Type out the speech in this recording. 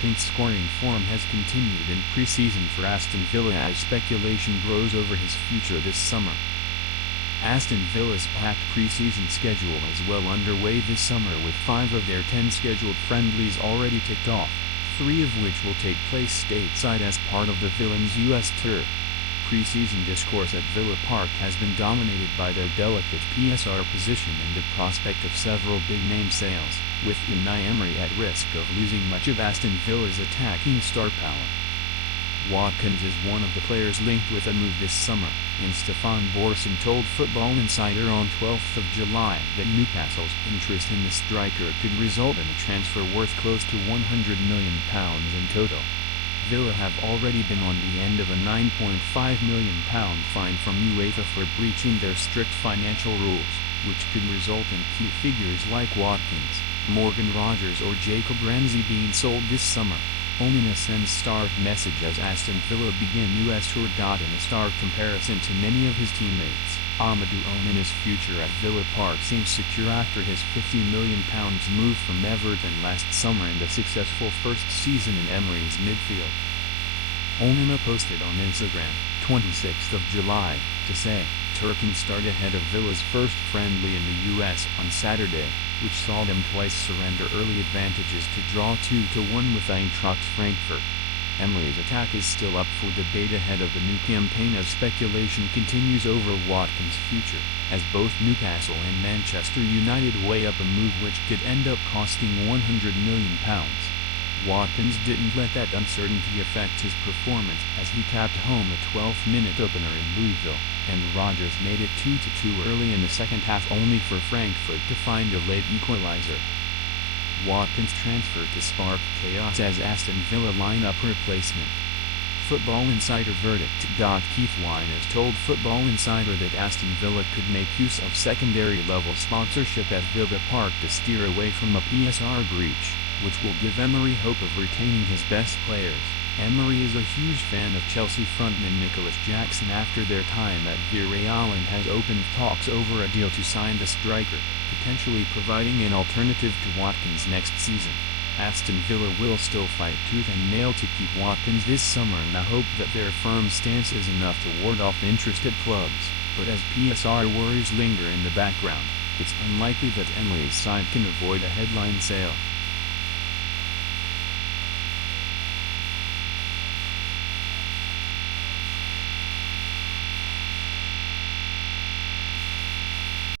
Watkins' scoring form has continued in pre-season for Aston Villa as speculation grows over his future this summer. Aston Villa's packed pre-season schedule is well underway this summer, with 5 of their 10 scheduled friendlies already ticked off, 3 of which will take place stateside as part of the Villains' US tour. Pre-season discourse at Villa Park has been dominated by their delicate PSR position and the prospect of several big-name sales, with Unai Emery at risk of losing much of Aston Villa's attacking star power. Watkins is one of the players linked with a move this summer, and Stefan Borson told Football Insider on 12th of July that Newcastle's interest in the striker could result in a transfer worth close to £100 million in total. Villa have already been on the end of a £9.5 million fine from UEFA for breaching their strict financial rules, which could result in key figures like Watkins, Morgan Rogers or Jacob Ramsey being sold this summer. Onina sends stark message as Aston Villa begin US tour. In a stark comparison to many of his teammates, Amadou Onana's future at Villa Park seems secure after his £50 million move from Everton last summer and a successful first season in Emery's midfield. Onana posted on Instagram, 26th of July, to say, "Turkin start ahead of Villa's first friendly in the US on Saturday, which saw them twice surrender early advantages to draw 2-1 with Eintracht Frankfurt." Emery's attack is still up for debate ahead of the new campaign as speculation continues over Watkins' future, as both Newcastle and Manchester United weigh up a move which could end up costing £100 million. Watkins didn't let that uncertainty affect his performance as he capped home a 12th-minute opener in Louisville, and Rogers made it 2-2 early in the second half only for Frankfurt to find a late equalizer. Watkins' transfer to spark chaos as Aston Villa lineup replacement. Football Insider verdict. Keith Wine has told Football Insider that Aston Villa could make use of secondary-level sponsorship at Villa Park to steer away from a PSR breach, which will give Emery hope of retaining his best players. Emery is a huge fan of Chelsea frontman Nicolas Jackson after their time at Villarreal and has opened talks over a deal to sign the striker, potentially providing an alternative to Watkins next season. Aston Villa will still fight tooth and nail to keep Watkins this summer in the hope that their firm stance is enough to ward off interested clubs, but as PSR worries linger in the background, it's unlikely that Emery's side can avoid a headline sale.